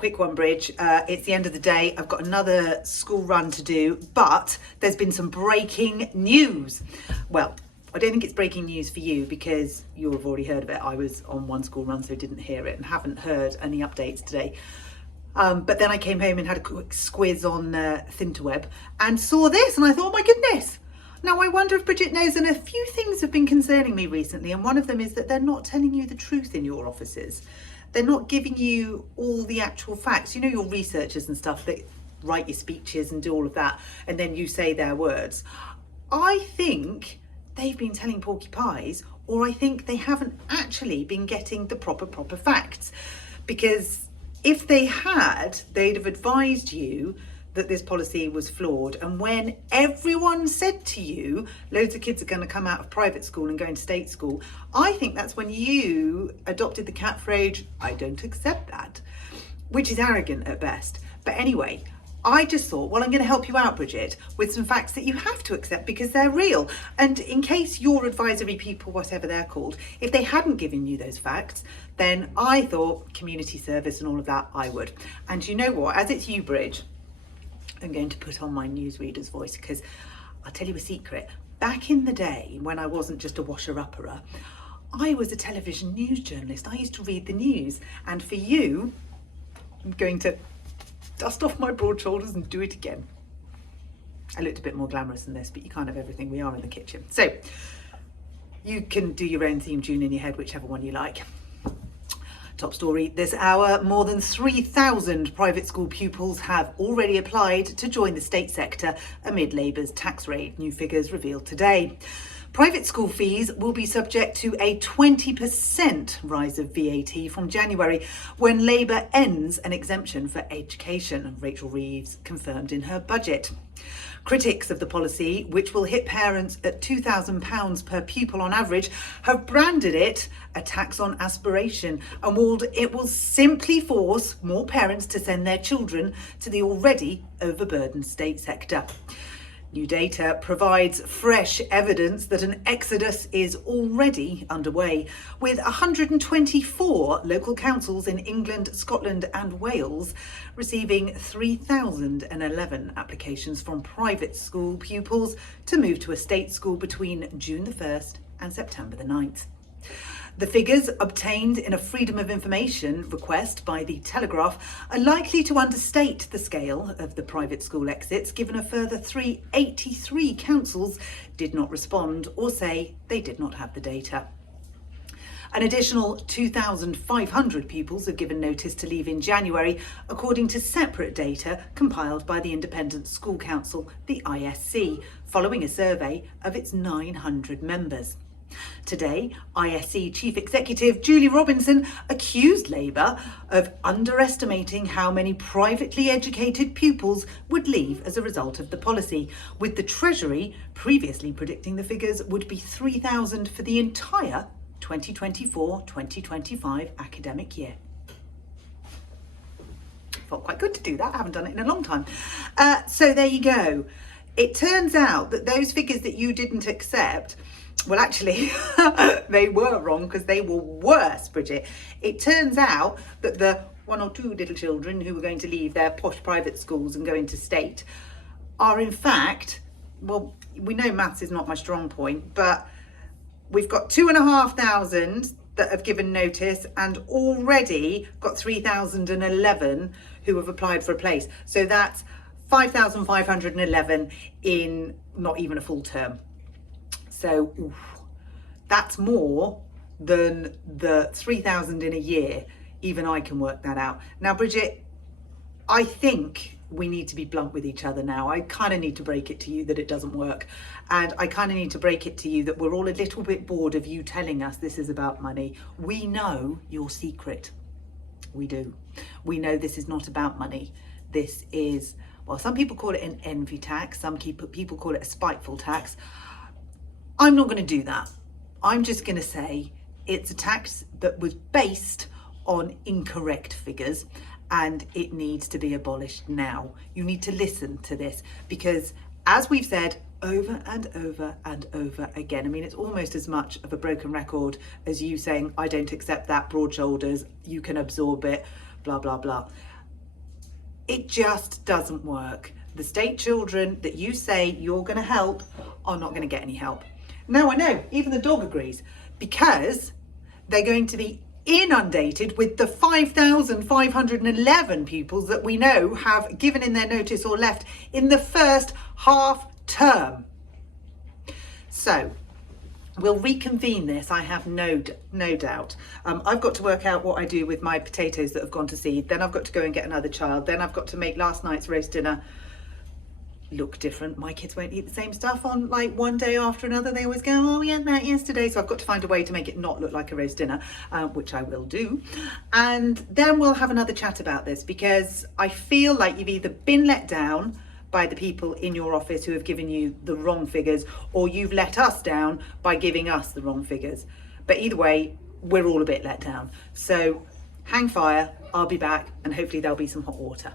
Quick one, Bridge. It's the end of the day. I've got another school run to do, but there's been some breaking news. Well, I don't think it's breaking news for you because you'll have already heard of it. I was on one school run, so didn't hear it and haven't heard any updates today. But then I came home and had a quick squiz on Thinterweb and saw this, and I thought, oh my goodness. Now I wonder if Bridget knows, and a few things have been concerning me recently, and one of them is that they're not telling you the truth in your offices. They're not giving you all the actual facts. You know, your researchers and stuff that write your speeches and do all of that, and then you say their words. I think they've been telling porky pies, or I think they haven't actually been getting the proper facts. Because if they had, they'd have advised you that this policy was flawed. And when everyone said to you, loads of kids are going to come out of private school and go into state school, I think that's when you adopted the catchphrase, I don't accept that, which is arrogant at best. But anyway, I just thought, well, I'm going to help you out, Bridget, with some facts that you have to accept because they're real. And in case your advisory people, whatever they're called, if they hadn't given you those facts, then I thought community service and all of that, I would. And you know what, as it's you, Bridge, I'm going to put on my newsreader's voice because I'll tell you a secret. Back in the day when I wasn't just a washer-upperer, I was a television news journalist. I used to read the news. And for you, I'm going to dust off my broad shoulders and do it again. I looked a bit more glamorous than this, but you can't have everything. We are in the kitchen. So you can do your own theme tune in your head, whichever one you like. Top story this hour, more than 3,000 private school pupils have already applied to join the state sector amid Labour's tax raid. New figures revealed today. Private school fees will be subject to a 20% rise of VAT from January when Labour ends an exemption for education, Rachel Reeves confirmed in her budget. Critics of the policy, which will hit parents at £2,000 per pupil on average, have branded it a tax on aspiration and warned it will simply force more parents to send their children to the already overburdened state sector. New data provides fresh evidence that an exodus is already underway, with 124 local councils in England, Scotland and Wales receiving 3,011 applications from private school pupils to move to a state school between June the 1st and September the 9th. The figures obtained in a Freedom of Information request by The Telegraph are likely to understate the scale of the private school exits, given a further 383 councils did not respond or say they did not have the data. An additional 2,500 pupils have given notice to leave in January, according to separate data compiled by the Independent School Council, the ISC, following a survey of its 900 members. Today, ISC Chief Executive Julie Robinson accused Labour of underestimating how many privately educated pupils would leave as a result of the policy, with the Treasury previously predicting the figures would be 3,000 for the entire 2024-2025 academic year. Felt quite good to do that. I haven't done it in a long time. So there you go. It turns out that those figures that you didn't accept, well, actually, they were wrong because they were worse, Bridget. It turns out that the one or two little children who were going to leave their posh private schools and go into state are in fact, well, we know maths is not my strong point, but we've got 2,500 that have given notice and already got 3,011 who have applied for a place. So that's 5,511 in not even a full term. So that's more than the 3,000 in a year. Even I can work that out. Now, Bridget, I think we need to be blunt with each other now. I kind of need to break it to you that it doesn't work. And I kind of need to break it to you that we're all a little bit bored of you telling us this is about money. We know your secret. We do. We know this is not about money. This is, well, some people call it an envy tax. Some people call it a spiteful tax. I'm not going to do that. I'm just going to say it's a tax that was based on incorrect figures and it needs to be abolished now. You need to listen to this because, as we've said over and over and over again, I mean, it's almost as much of a broken record as you saying, I don't accept that, broad shoulders, you can absorb it, blah, blah, blah. It just doesn't work. The state children that you say you're going to help are not going to get any help. No, I know, even the dog agrees, because they're going to be inundated with the 5,511 pupils that we know have given in their notice or left in the first half term. So we'll reconvene this, I have no doubt. I've got to work out what I do with my potatoes that have gone to seed. Then I've got to go and get another child. Then I've got to make last night's roast dinner look different. My kids won't eat the same stuff on like one day after another. They always go, oh, we had that yesterday. So I've got to find a way to make it not look like a roast dinner, which I will do. And then we'll have another chat about this, because I feel like you've either been let down by the people in your office who have given you the wrong figures, or you've let us down by giving us the wrong figures. But either way, we're all a bit let down. So hang fire, I'll be back, and hopefully there'll be some hot water.